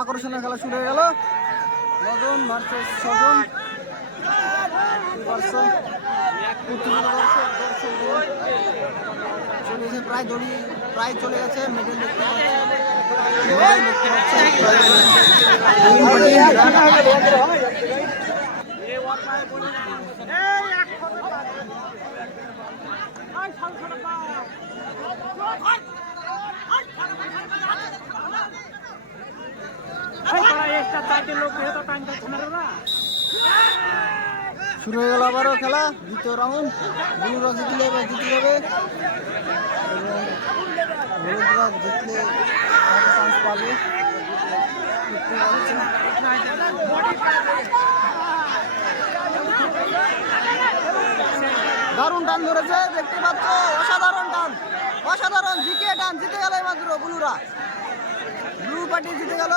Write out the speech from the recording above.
আকর্ষণীয় খেলা শুরু হয়ে গেল। নজন ভার্সেস ছজন, চলেছে প্রায় চলে গেছে। মেডেল দেখতে শুরু হয়ে গেল আবারও খেলা। দ্বিতীয় রাউন্ড ব্লুরা জিতলে এবার জিতে যাবে এবং হলুদরা জিতলে একটা চান্স পাবে। দারুণ টান ধরেছে, দেখতে পাচ্ছ, অসাধারণ টান, অসাধারণ জিকে টান, জিতে গেল মাত্র ব্লুরা। ব্লু পার্টি জিতে গেল।